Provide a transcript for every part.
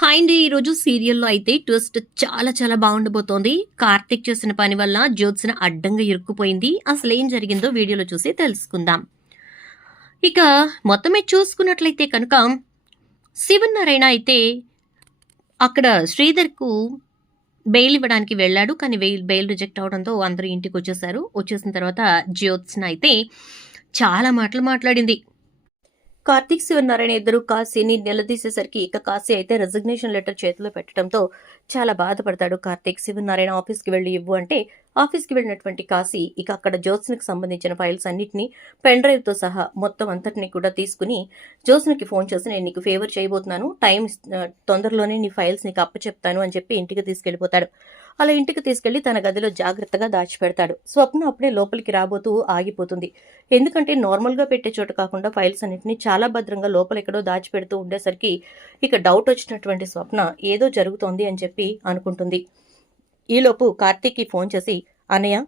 Hi అండి. ఈరోజు సీరియల్‌లో అయితే ట్విస్ట్ చాలా చాలా బాగుండబోతోంది. కార్తీక్ చేసిన పని వల్ల జ్యోత్స్న అడ్డంగా ఇరుక్కుపోయింది. అసలేం జరిగిందో వీడియోలో చూసి తెలుసుకుందాం. ఇక మొత్తం మీద చూసుకున్నట్లయితే కనుక శివనారాయణ అయితే అక్కడ శ్రీధర్‌కు బెయిల్ ఇవ్వడానికి వెళ్ళాడు. కానీ బెయిల్ రిజెక్ట్ అవ్వడంతో అందరూ ఇంటికొచ్చేసారు. వచ్చేసిన తర్వాత జ్యోత్స్న అయితే చాలా మాటలు మాట్లాడింది. కార్తీక్ శివనారాయణ ఇద్దరు కాశీని నిలదీసేసరికి ఇక కాశీ అయితే రెసిగ్నేషన్ లెటర్ చేతిలో పెట్టడంతో చాలా బాధపడతాడు. కార్తీక్ శివనారాయణ ఆఫీస్కి వెళ్ళి ఇవ్వు అంటే ఆఫీస్కి వెళ్ళినటువంటి కాశీ ఇక అక్కడ జ్యోత్స్నకి సంబంధించిన ఫైల్స్ అన్నింటినీ పెన్ డ్రైవ్తో సహా మొత్తం అంతటిని కూడా తీసుకుని జ్యోత్స్నకి ఫోన్ చేసి నేను నీకు ఫేవర్ చేయబోతున్నాను, టైం తొందరలోనే నీ ఫైల్స్ నీకు అప్పచెప్తాను అని చెప్పి ఇంటికి తీసుకెళ్లిపోతాడు. అలా ఇంటికి తీసుకెళ్లి తన గదిలో జాగ్రత్తగా దాచిపెడతాడు. స్వప్న అప్పుడే లోపలికి రాబోతూ ఆగిపోతుంది. ఎందుకంటే నార్మల్గా పెట్టే చోట కాకుండా ఫైల్స్ అన్నింటినీ చాలా భద్రంగా లోపలెక్కడో దాచిపెడుతూ ఉండేసరికి ఇక డౌట్ వచ్చినటువంటి స్వప్న ఏదో జరుగుతోంది అని చెప్పి అనుకుంటుంది. ఈలోపు కార్తీక్కి ఫోన్ చేసి అన్నయ్య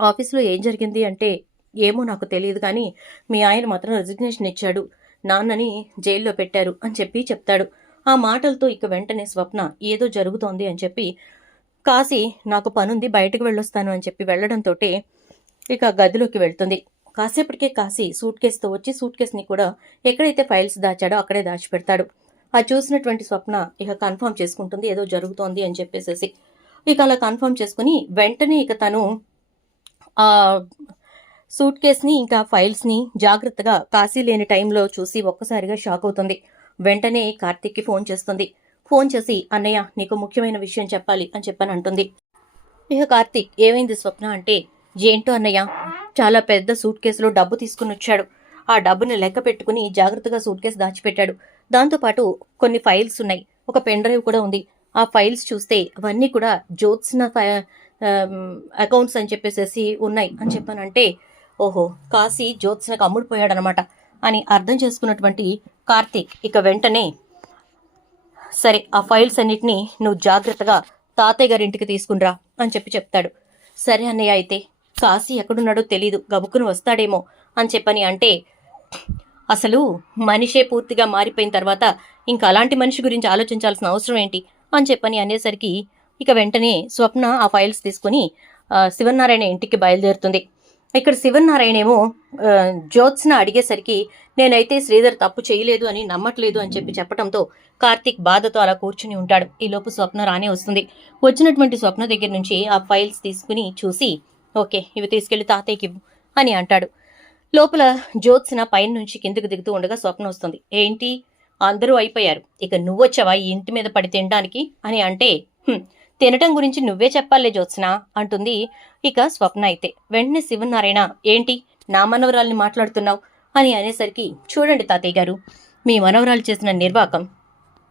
ఆఫీస్లో ఏం జరిగింది అంటే ఏమో నాకు తెలియదు కానీ మీ ఆయన మాత్రం రెసిగ్నేషన్ ఇచ్చాడు, నాన్నని జైల్లో పెట్టారు అని చెప్పి చెప్తాడు. ఆ మాటలతో ఇక వెంటనే స్వప్న ఏదో జరుగుతోంది అని చెప్పి కాశీ నాకు పనుంది బయటకు వెళ్ళొస్తాను అని చెప్పి వెళ్లడంతో ఇక గదిలోకి వెళ్తుంది. కాసేపటికే కాశీ సూట్ కేసుతో వచ్చి సూట్ కేసుని కూడా ఎక్కడైతే ఫైల్స్ దాచాడో అక్కడే దాచిపెడతాడు. ఆ చూసినటువంటి స్వప్న ఇక కన్ఫర్మ్ చేసుకుంటుంది ఏదో జరుగుతోంది అని చెప్పేసేసి. ఇక అలా కన్ఫర్మ్ చేసుకుని వెంటనే ఇక తను ఆ సూట్ కేసుని ఇంకా ఫైల్స్ని జాగ్రత్తగా కాశీ లేని టైంలో చూసి ఒక్కసారిగా షాక్ అవుతుంది. వెంటనే కార్తీక్కి ఫోన్ చేస్తుంది. ఫోన్ చేసి అన్నయ్య నీకు ముఖ్యమైన విషయం చెప్పాలి అని చెప్పని అంటుంది. ఇక కార్తీక్ ఏమైంది స్వప్న అంటే ఏంటో అన్నయ్య చాలా పెద్ద సూట్ కేసులో డబ్బు తీసుకుని వచ్చాడు. ఆ డబ్బుని లెక్క పెట్టుకుని జాగ్రత్తగా సూట్ కేసు దాచిపెట్టాడు. దాంతోపాటు కొన్ని ఫైల్స్ ఉన్నాయి, ఒక పెన్ డ్రైవ్ కూడా ఉంది. ఆ ఫైల్స్ చూస్తే అవన్నీ కూడా జ్యోత్స్న అకౌంట్స్ అని చెప్పేసి ఉన్నాయి అని చెప్పానంటే ఓహో కాశీ జ్యోత్స్నకు అమ్ముడుపోయాడనమాట అని అర్థం చేసుకున్నటువంటి కార్తీక్ ఇక వెంటనే సరే ఆ ఫైల్స్ అన్నిటినీ నువ్వు జాగ్రత్తగా తాతయ్య గారి ఇంటికి తీసుకునిరా అని చెప్పి చెప్తాడు. సరే అన్నయ్య అయితే కాశీ ఎక్కడున్నాడో తెలీదు, గబుక్కును వస్తాడేమో అని చెప్పని అంటే అసలు మనిషే పూర్తిగా మారిపోయిన తర్వాత ఇంకా అలాంటి మనిషి గురించి ఆలోచించాల్సిన అవసరం ఏంటి అని చెప్పని అనేసరికి ఇక వెంటనే స్వప్న ఆ ఫైల్స్ తీసుకుని శివనారాయణ ఇంటికి బయలుదేరుతుంది. ఇక్కడ శివనారాయణ ఏమో జ్యోత్స్న అడిగేసరికి నేనైతే శ్రీధర్ తప్పు చేయలేదు అని నమ్మట్లేదు అని చెప్పి చెప్పడంతో కార్తీక్ బాధతో అలా కూర్చుని ఉంటాడు. ఈలోపు స్వప్న రానే వస్తుంది. వచ్చినటువంటి స్వప్న దగ్గర నుంచి ఆ ఫైల్స్ తీసుకుని చూసి ఓకే ఇవి తీసుకెళ్లి తాతయ్యకి అని అంటాడు. లోపల జ్యోత్స్న పైన నుంచి కిందకు దిగుతూ ఉండగా స్వప్న వస్తుంది. ఏంటి అందరూ అయిపోయారు, ఇక నువ్వొచ్చావా ఈ ఇంటి మీద పడి తినడానికి అని అంటే తినటం గురించి నువ్వే చెప్పాలే జ్యోత్స్న అంటుంది ఇక స్వప్న అయితే. వెంటనే శివనారాయణ ఏంటి నా మనవరాల్ని మాట్లాడుతున్నావు అని అనేసరికి చూడండి తాతయ్య గారు, మీ మనవరాలు చేసిన నిర్వాకం,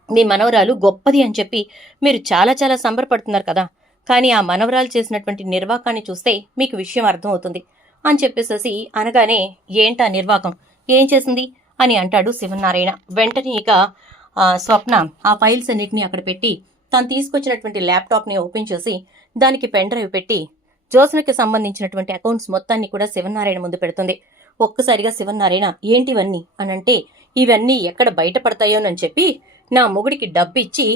మీ మనవరాలు గొప్పది అని చెప్పి మీరు చాలా చాలా సంబరపడుతున్నారు కదా, కానీ ఆ మనవరాలు చేసినటువంటి నిర్వాకాన్ని చూస్తే మీకు విషయం అర్థమవుతుంది అని చెప్పేసేసి అనగానే ఏంటా నిర్వాకం ఏం చేసింది అని అంటాడు శివనారాయణ. వెంటనే ఇక స్వప్న ఆ ఫైల్స్ అన్నిటినీ అక్కడ పెట్టి తను తీసుకొచ్చినటువంటి ల్యాప్టాప్ని ఓపెన్ చేసి దానికి పెన్ డ్రైవ్ పెట్టి జ్యోత్స్నకి సంబంధించినటువంటి అకౌంట్స్ మొత్తాన్ని కూడా శివనారాయణ ముందు పెడుతుంది. ఒక్కసారిగా శివనారాయణ ఏంటివన్నీ అనంటే ఇవన్నీ ఎక్కడ బయటపడతాయోనని చెప్పి నా మొగుడికి డబ్బిచ్చి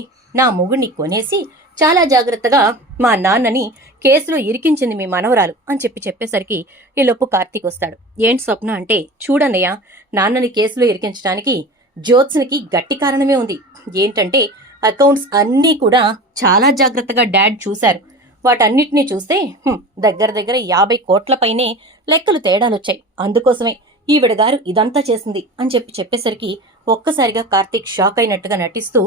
నా మొగుడిని కొనేసి చాలా జాగ్రత్తగా మా నాన్నని కేసులో ఇరికించింది మీ మనవరాలు అని చెప్పేసరికి ఈలోపు కార్తీక్ వస్తాడు. ఏంటి స్వప్న అంటే చూడన్నయ్య నాన్నని కేసులో ఇరికించడానికి జ్యోత్స్నకి గట్టి కారణమే ఉంది. ఏంటంటే అకౌంట్స్ అన్నీ కూడా చాలా జాగ్రత్తగా డాడ్ చూశారు. వాటన్నిటినీ చూస్తే దగ్గర 50 కోట్ల పైనే లెక్కలు తేడాలొచ్చాయి. అందుకోసమే ఈవిడ గారు ఇదంతా చేసింది అని చెప్పేసరికి ఒక్కసారిగా కార్తీక్ షాక్ అయినట్టుగా నటిస్తూ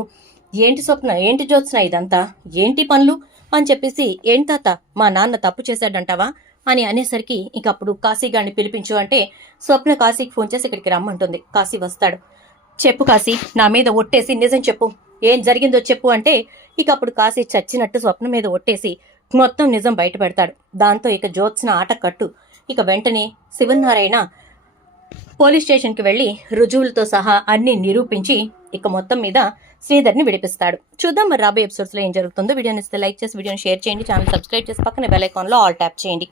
ఏంటి స్వప్న ఏంటి జ్యోత్స్న ఇదంతా ఏంటి పనులు అని చెప్పేసి ఏంటి తాత మా నాన్న తప్పు చేశాడంటావా అని అనేసరికి ఇక అప్పుడు కాశీగాడిని పిలిపించు అంటే స్వప్న కాశీకి ఫోన్ చేసి ఇక్కడికి రమ్మంటుంది. కాశీ వస్తాడు. చెప్పు కాశీ నా మీద ఒట్టేసి నిజం చెప్పు ఏం జరిగిందో చెప్పు అంటే ఇక అప్పుడు కాశీ చచ్చినట్టు స్వప్న మీద ఒట్టేసి మొత్తం నిజం బయట పెడతాడు. దాంతో ఇక జ్యోత్స్న ఆట కట్టు. ఇక వెంటనే శివనారాయణ పోలీస్ స్టేషన్కి వెళ్లి రుజువులతో సహా అన్ని నిరూపించి ఇక మొత్తం మీద శ్రీధర్ని విడిపిస్తాడు. చూద్దాం మరి రాబోయే ఎపిసోడ్స్లో ఏం జరుగుతుందో. వీడియోని ఇస్తే లైక్ చేసి వీడియోని షేర్ చేయండి, ఛానల్ సబ్స్క్రైబ్ చేసి పక్కన బెల్ ఐకాన్లో ఆల్ ట్యాప్ చేయండి.